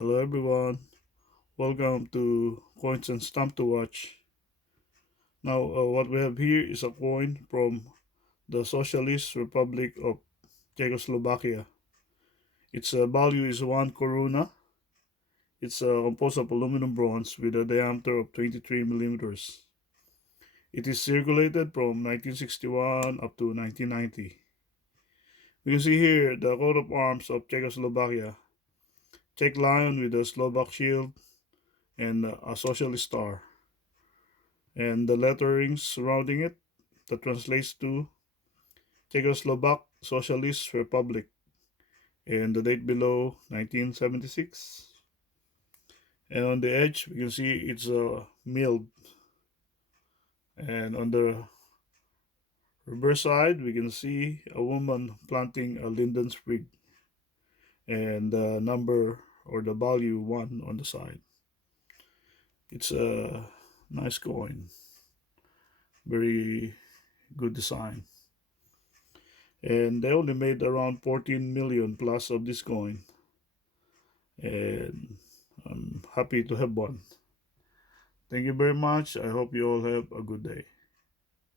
Hello everyone, welcome to Coins and Stamp to Watch. Now, what we have here is a coin from the Socialist Republic of Czechoslovakia. Its value is 1 koruna. It's composed of aluminum bronze with a diameter of 23 millimeters. It is circulated from 1961 up to 1990. We can see here the coat of arms of Czechoslovakia, Czech lion with a Slovak shield and a socialist star, and the letterings surrounding it that translates to Czechoslovak Socialist Republic, and the date below 1976. And on the edge, we can see it's milled, and on the reverse side, we can see a woman planting a linden sprig, and the number or the value 1 on the side. It's a nice coin, very good design. And they only made around 14 million plus of this coin, and I'm happy to have one. Thank you very much. I hope you all have a good day.